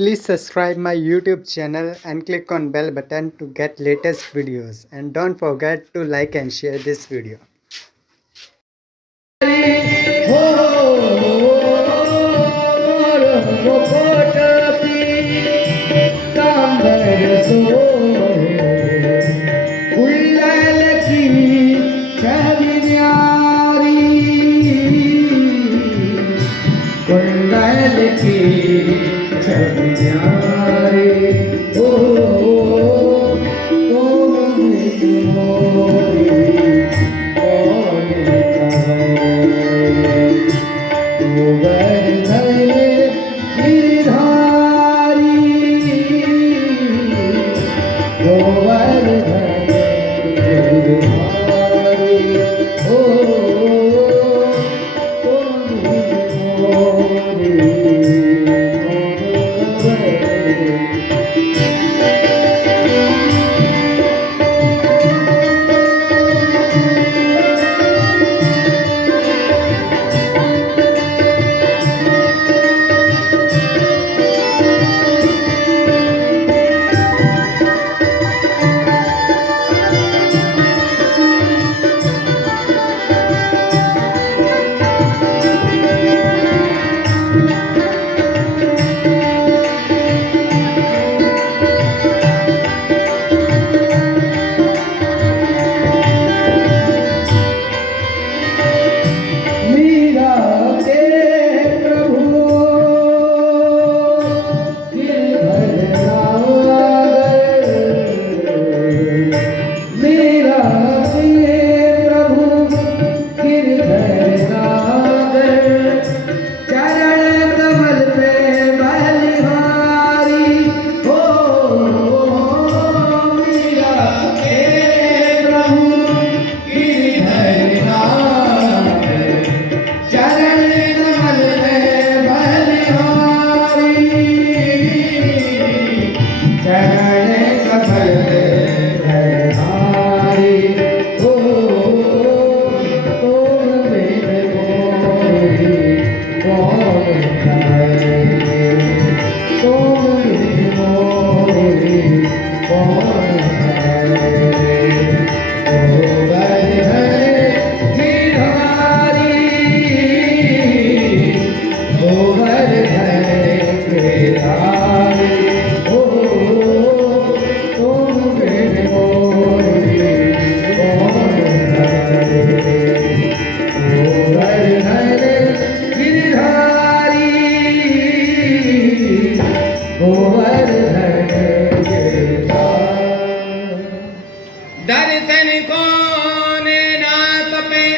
Please subscribe my YouTube channel and click on bell button to get latest videos, and don't forget to like and share this video. दर्शन कौन ना तपे,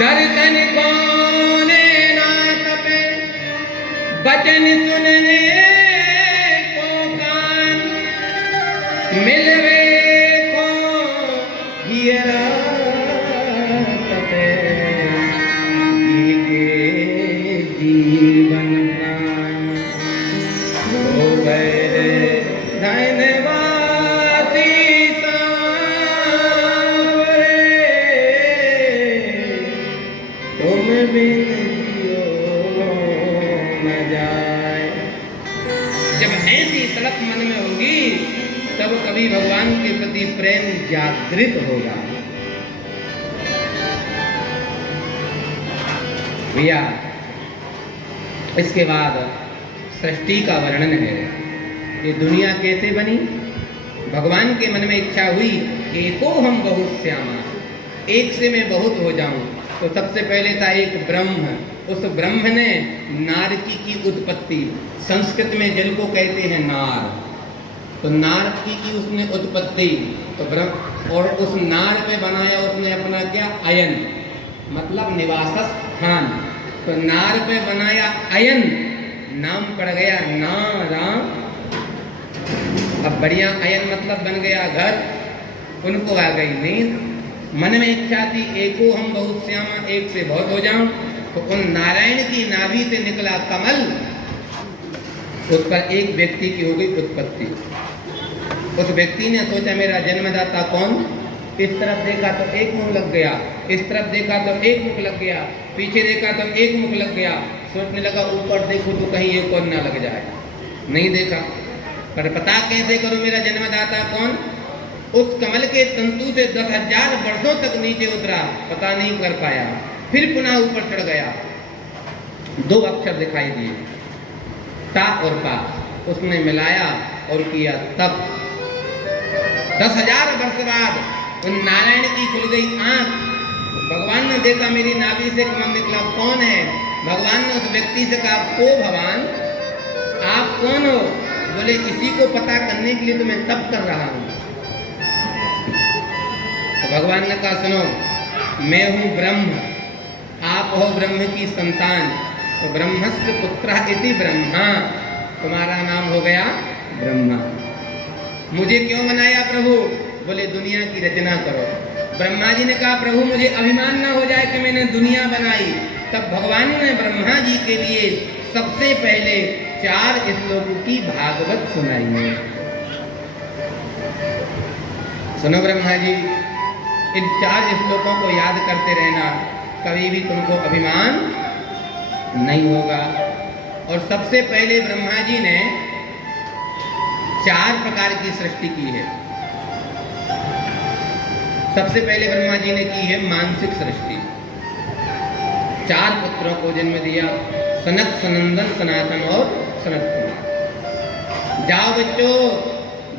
दर्शन कौन ना तपे, बचन सुनने को कान, मिलवे को हियरा तपे, के जीवन प्राण हो गए धन्यवाद जब ऐसी तड़प मन में होगी तब कभी भगवान के प्रति प्रेम जागृत होगा। भैया इसके बाद सृष्टि का वर्णन है। ये दुनिया कैसे बनी? भगवान के मन में इच्छा हुई एको हम बहुत श्यामा, एक से मैं बहुत हो जाऊं। तो सबसे पहले था एक ब्रह्म, उस ब्रह्म ने नारकी की उत्पत्ति, संस्कृत में जल को कहते हैं नार, तो नारकी की उसने उत्पत्ति, तो ब्रह्म, और उस नार पे बनाया उसने अपना क्या? अयन, मतलब निवास स्थान। तो नार पे बनाया अयन, नाम पड़ गया नारा। अब बढ़िया अयन मतलब बन गया घर, उनको आ गई नींद। मन में इच्छा थी एको हम बहुत श्यामा, एक से बहुत हो जाऊं। तो उन नारायण की नाभि से निकला कमल, उस पर एक व्यक्ति की हो गई उत्पत्ति। उस व्यक्ति ने सोचा मेरा जन्मदाता कौन? इस तरफ देखा तो एक मुख लग गया, इस तरफ देखा तो एक मुख लग गया, पीछे देखा तो एक मुख लग गया, सोचने लगा ऊपर देखो तो कहीं एक और ना लग जाए, नहीं देखा। पर पता कैसे करूं मेरा जन्मदाता कौन? उस कमल के तंतु से 10,000 वर्षों तक नीचे उतरा, पता नहीं कर पाया। फिर पुनः ऊपर चढ़ गया, 2 अक्षर दिखाई दिए, ता और पा। उसने मिलाया और किया तप। 10,000 वर्ष बाद उन नारायण की खुल गई आंख। भगवान ने देखा मेरी नाभि से कमल निकला, कौन है? भगवान ने उस व्यक्ति से कहा, को भगवान आप कौन हो? बोले इसी को पता करने के लिए तो मैं तप कर रहा हूं। तो भगवान ने कहा, सुनो, मैं हूं ब्रह्म, आप हो ब्रह्म की संतान। तो ब्रह्मस्य पुत्र इति ब्रह्मा, तुम्हारा नाम हो गया ब्रह्मा। मुझे क्यों बनाया प्रभु? बोले दुनिया की रचना करो। ब्रह्मा जी ने कहा, प्रभु मुझे अभिमान ना हो जाए कि मैंने दुनिया बनाई। तब भगवान ने ब्रह्मा जी के लिए सबसे पहले 4 श्लोकों की भागवत सुनाई है। सुनो ब्रह्मा जी, इन 4 श्लोकों को याद करते रहना, कभी भी तुमको अभिमान नहीं होगा। और सबसे पहले ब्रह्मा जी ने 4 प्रकार की सृष्टि की है। सबसे पहले ब्रह्मा जी ने की है मानसिक सृष्टि। 4 पुत्रों को जन्म दिया, सनक, सनंदन, सनातन और सनत कुमार। जाओ बच्चों,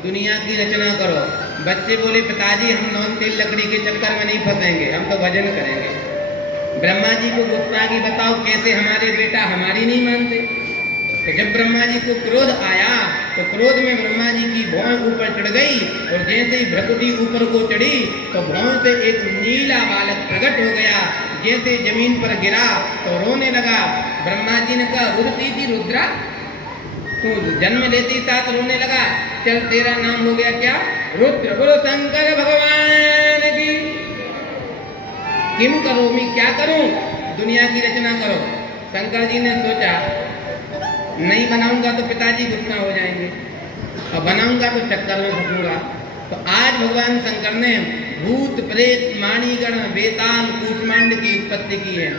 दुनिया की रचना करो। बच्चे बोले, पिताजी हम नॉन तेल लकड़ी के चक्कर में नहीं फंसेंगे, हम तो भजन करेंगे। ब्रह्मा जी को गुस्सा की, बताओ कैसे हमारे बेटा हमारी नहीं मानते। तो जब ब्रह्मा जी को क्रोध आया तो क्रोध में ब्रह्मा जी की भौं ऊपर चढ़ गई, और जैसे ही भ्रकुटी ऊपर को चढ़ी तो भौं से एक नीला बालक प्रकट हो गया। जैसे जमीन पर गिरा तो रोने लगा। ब्रह्मा जी ने कहा, रुदती थी रुद्रा, तू जन्म लेती साथ रोने लगा, चल तेरा नाम हो गया क्या? रुद्र। बोलो शंकर भगवान की। किम करो, मैं क्या करूं? दुनिया की रचना करो। शंकर जी ने सोचा, नहीं बनाऊंगा तो पिताजी गुस्सा हो जाएंगे, और बनाऊंगा तो चक्कर में फंसूंगा। तो आज भगवान शंकर ने भूत, प्रेत, माणिगण, बेताल, कूष्मांड की उत्पत्ति की है।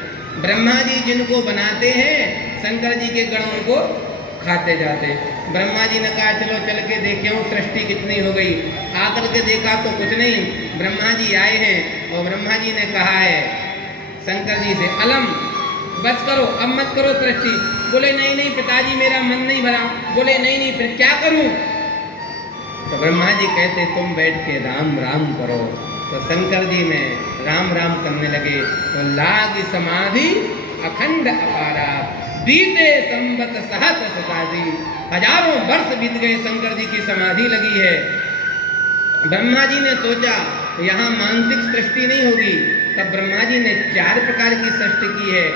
ब्रह्मा जी जिनको बनाते हैं, शंकर जी के गण उनको खाते जाते। ब्रह्मा जी ने कहा, चलो चल के देखे सृष्टि कितनी हो गई। आकर के देखा तो कुछ नहीं। ब्रह्मा जी आए हैं और ब्रह्मा जी ने कहा है शंकर जी से, अलम बस करो, अब मत करो सृष्टि। बोले नहीं नहीं पिताजी, मेरा मन नहीं भरा। बोले नहीं नहीं, फिर क्या करूं? तो ब्रह्मा जी कहते, तुम बैठ के राम राम करो। तो शंकर जी ने राम राम करने लगे। तो लाग समाधि अखंड अपारा, बीते संवत सहत सतादी। 1000 वर्ष बीत गए, शंकर जी की समाधि लगी है। ब्रह्मा जी ने सोचा यहाँ मानसिक सृष्टि नहीं होगी। तब ब्रह्मा जी ने 4 प्रकार की सृष्टि की है,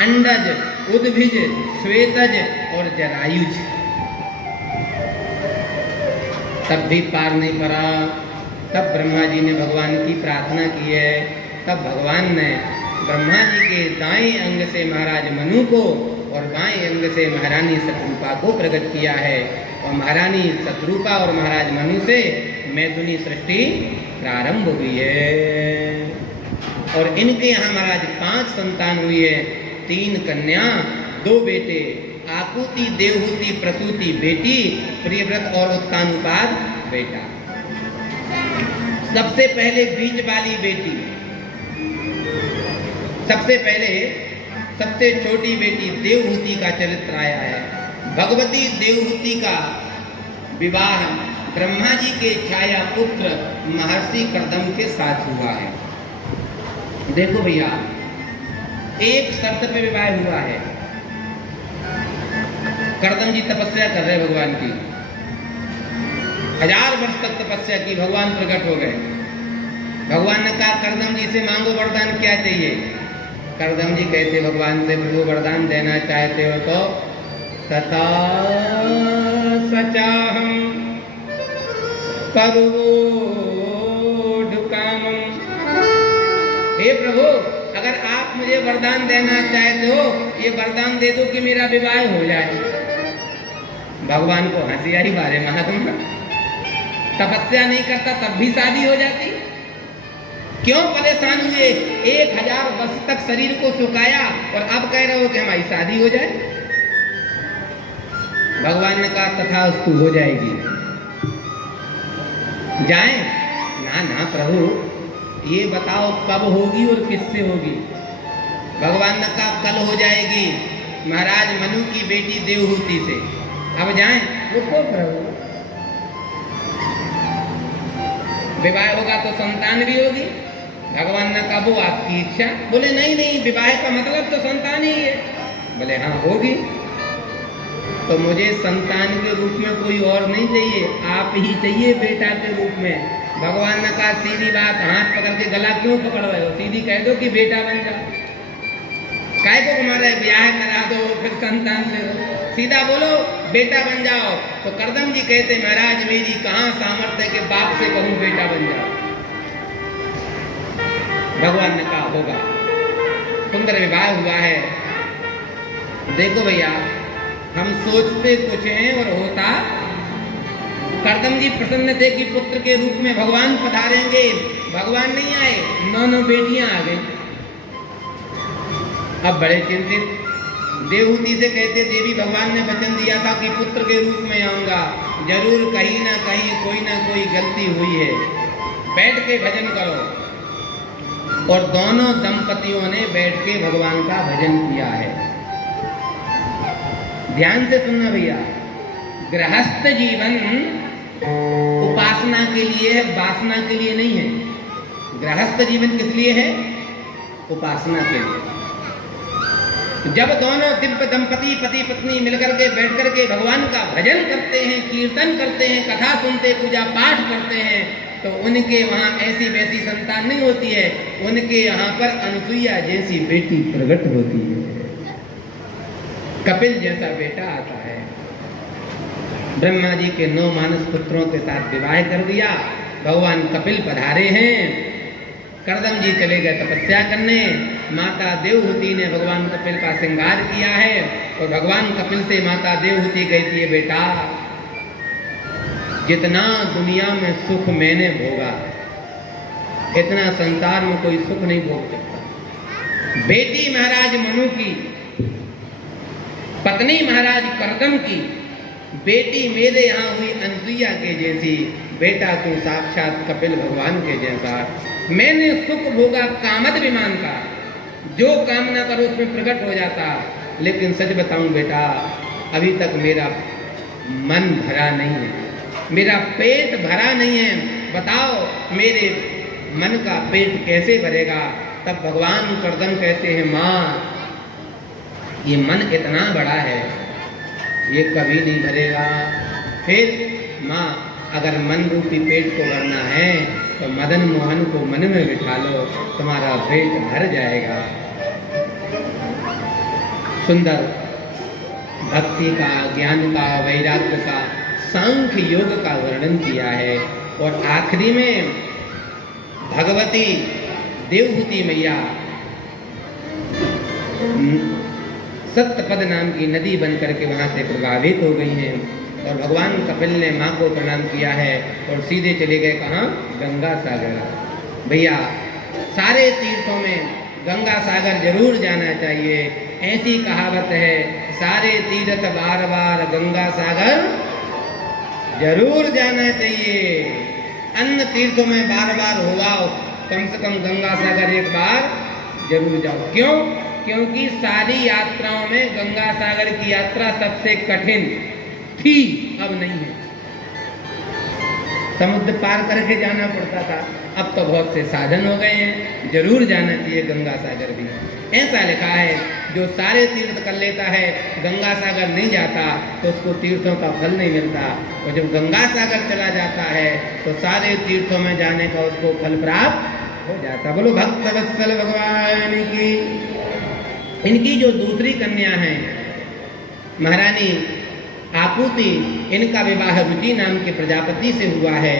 अंडज, उद्भिज, श्वेतज और जरायुज। तब भी पार नहीं पड़ा। तब ब्रह्मा जी ने भगवान की प्रार्थना की है। तब भगवान ने ब्रह्मा जी के दाएं अंग से महाराज मनु को और बाएं अंग से महारानी शत्रुपा को प्रकट किया है। और महारानी शत्रुपा और महाराज मनु से मैथुनी सृष्टि प्रारंभ हुई है। और इनके यहाँ महाराज 5 संतान हुई है, 3 कन्या, 2 बेटे, आकुति, देवहूति, प्रसूति बेटी, प्रियव्रत और उत्तानुपाद बेटा। सबसे पहले बीज वाली बेटी, सबसे पहले सबसे छोटी बेटी देवहूति का चरित्र आया है। भगवती देवहूति का विवाह ब्रह्मा जी के छाया पुत्र महर्षि कर्दम के साथ हुआ है। देखो भैया, एक शर्त पे विवाह हुआ है। कर्दम जी तपस्या कर रहे भगवान की, 1000 वर्ष तक तपस्या की, भगवान प्रकट हो गए। भगवान ने कहा, कर्दम जी से मांगो वरदान, क्या चाहिए? कर्दम जी कहते भगवान से, प्रभु वरदान देना चाहते हो तो तथा सचाहम करोढ़ कामम। हे प्रभु, अगर आप मुझे वरदान देना चाहते हो, ये वरदान दे दो कि मेरा विवाह हो जाए। भगवान को हंसी आई, बारे महात्मा तपस्या नहीं करता तब भी शादी हो जाती। क्यों परेशान हुए? 1000 वर्ष तक शरीर को सुखाया और अब कह रहे हो कि हमारी शादी हो जाए। भगवान ने कहा तथास्तु, हो जाएगी। जाएं? ना ना प्रभु, ये बताओ कब होगी और किससे होगी? भगवान ने कहा कल हो जाएगी, महाराज मनु की बेटी देवहूति से। अब जाएं? रुको प्रभु, विवाह होगा तो संतान भी होगी। भगवान ने कहा वो आपकी इच्छा। बोले नहीं नहीं, विवाह का मतलब तो संतान ही है। बोले हाँ होगी, तो मुझे संतान के रूप में कोई और नहीं चाहिए, आप ही चाहिए बेटा के रूप में। भगवान ने कहा सीधी बात, हाथ पकड़ के गला क्यों पकड़ रहे हो? सीधी कह दो कि बेटा बन जाओ। काय को तुम्हारा ब्याह करा दो फिर संतान ले दो, सीधा बोलो बेटा बन जाओ। तो करदम जी कहते महाराज मेरी कहाँ सामर्थ्य के बाप से कहूँ बेटा बन जाओ। भगवान ने कहा होगा। सुंदर विवाह हुआ है। देखो भैया, हम सोचते कुछ हैं और होता। करदम जी प्रसन्न थे कि पुत्र के रूप में भगवान पधारेंगे। भगवान नहीं आए, 9 बेटियां आ गई। अब बड़े चिंतित, देवहूति से कहते देवी भगवान ने वचन दिया था कि पुत्र के रूप में आऊंगा, जरूर कहीं ना कोई गलती हुई है, बैठ के भजन करो। और दोनों दंपतियों ने बैठ के भगवान का भजन किया है। ध्यान से सुनना भैया, गृहस्थ जीवन उपासना के लिए है, वासना के लिए नहीं है। गृहस्थ जीवन किस लिए है? उपासना के लिए। जब दोनों दिव्य दंपति पति पत्नी मिलकर के बैठ कर के भगवान का भजन करते हैं, कीर्तन करते हैं, कथा सुनते, पूजा पाठ करते हैं, तो उनके वहाँ ऐसी वैसी संतान नहीं होती है, उनके यहाँ पर अनुसुईया जैसी बेटी प्रकट होती है, कपिल जैसा बेटा आता है। ब्रह्मा जी के 9 मानस पुत्रों के साथ विवाह कर दिया। भगवान कपिल पधारे हैं। करदम जी चले गए तपस्या करने। माता देवहूति ने भगवान कपिल का श्रृंगार किया है और भगवान कपिल से माता देवहूति कहती है बेटा, जितना दुनिया में सुख मैंने भोगा, इतना संसार में कोई सुख नहीं भोग सकता। बेटी महाराज मनु की, पत्नी महाराज करदम की, बेटी मेरे यहाँ हुई अनुसुईया के जैसी, बेटा तू साक्षात कपिल भगवान के जैसा। मैंने सुख भोगा कामद विमान का, जो कामना करो उसमें प्रकट हो जाता। लेकिन सच बताऊं बेटा, अभी तक मेरा मन भरा नहीं है, मेरा पेट भरा नहीं है। बताओ मेरे मन का पेट कैसे भरेगा? तब भगवान करदम कहते हैं माँ, ये मन इतना बड़ा है, ये कभी नहीं भरेगा। फिर माँ, अगर मन रूपी पेट को भरना है तो मदन मोहन को मन में बिठा लो, तुम्हारा पेट भर जाएगा। सुंदर भक्ति का, ज्ञान का, वैराग्य का, सांख्य योग का वर्णन किया है। और आखिरी में भगवती देवहूति मैया सत्यपद नाम की नदी बनकर के वहाँ से प्रभावित हो गई हैं। और भगवान कपिल ने माँ को प्रणाम किया है और सीधे चले गए कहाँ? गंगा सागर। भैया, सारे तीर्थों में गंगा सागर जरूर जाना चाहिए। ऐसी कहावत है, सारे तीर्थ बार बार गंगा सागर जरूर जाना चाहिए। अन्य तीर्थों में बार बार हो आओ, कम से कम गंगा सागर एक बार जरूर जाओ। क्यों? क्योंकि सारी यात्राओं में गंगा सागर की यात्रा सबसे कठिन थी, अब नहीं है। समुद्र पार करके जाना पड़ता था, अब तो बहुत से साधन हो गए हैं। जरूर जाना चाहिए गंगा सागर भी। ऐसा लिखा है, जो सारे तीर्थ कर लेता है, गंगा सागर नहीं जाता तो उसको तीर्थों का फल नहीं मिलता। और जब गंगा सागर चला जाता है तो सारे तीर्थों में जाने का उसको फल प्राप्त हो जाता। बोलो भक्त वत्सल भगवान की। इनकी जो दूसरी कन्या है महारानी आपूति, इनका विवाह रुचि नाम के प्रजापति से हुआ है।